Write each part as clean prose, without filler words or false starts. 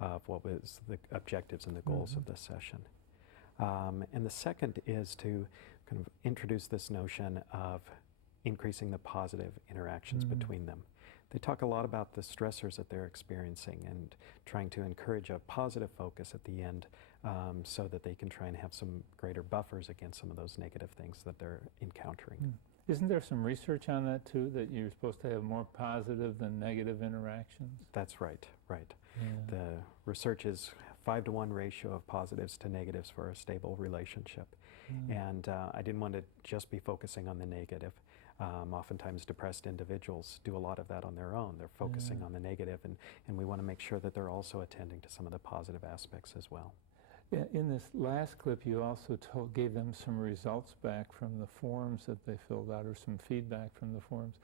of what was the objectives and the goals of this session. And the second is to kind of introduce this notion of increasing the positive interactions between them. They talk a lot about the stressors that they're experiencing and trying to encourage a positive focus at the end so that they can try and have some greater buffers against some of those negative things that they're encountering. Isn't there some research on that too, that you're supposed to have more positive than negative interactions? That's right, right. The research is 5-to-1 ratio of positives to negatives for a stable relationship. And I didn't want to just be focusing on the negative. Oftentimes depressed individuals do a lot of that on their own. They're focusing on the negative, and we want to make sure that they're also attending to some of the positive aspects as well. Yeah, in this last clip, you also gave them some results back from the forms that they filled out, or some feedback from the forms.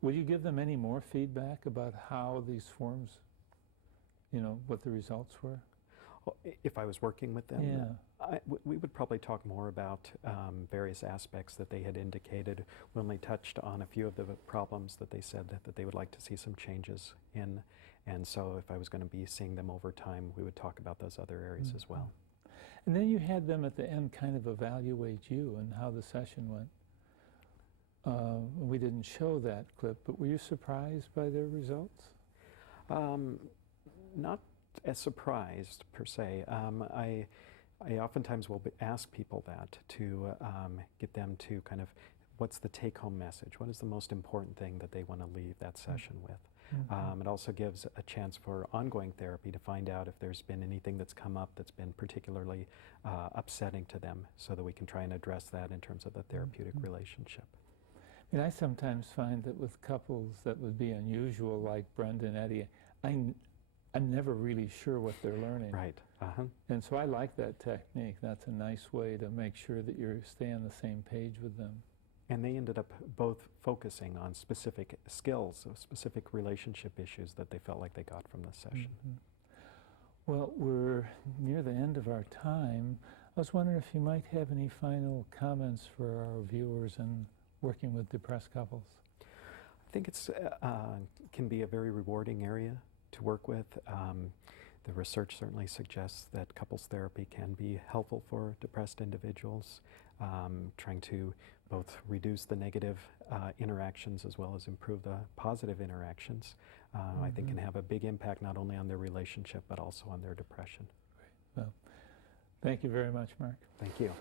Will you give them any more feedback about how these forms, you know, what the results were? Well, if I was working with them, we would probably talk more about various aspects that they had indicated. We only touched on a few of the problems that they said that they would like to see some changes in. And so if I was going to be seeing them over time, we would talk about those other areas as well. And then you had them at the end kind of evaluate you and how the session went. We didn't show that clip, but were you surprised by their results? Not as surprised per se. I oftentimes will ask people that to get them to kind of, what's the take-home message? What is the most important thing that they want to leave that session with? It also gives a chance for ongoing therapy to find out if there's been anything that's come up that's been particularly upsetting to them, so that we can try and address that in terms of the therapeutic relationship. And I sometimes find that with couples that would be unusual, like Brenda and Eddie, I'm never really sure what they're learning. Right. And so I like that technique. That's a nice way to make sure that you stay on the same page with them. And they ended up both focusing on specific skills, specific relationship issues that they felt like they got from the session. Well, we're near the end of our time. I was wondering if you might have any final comments for our viewers in working with depressed couples. I think it's can be a very rewarding area to work with. The research certainly suggests that couples therapy can be helpful for depressed individuals, trying to both reduce the negative interactions as well as improve the positive interactions. I think can have a big impact not only on their relationship but also on their depression. Great. Well, thank you very much, Mark. Thank you.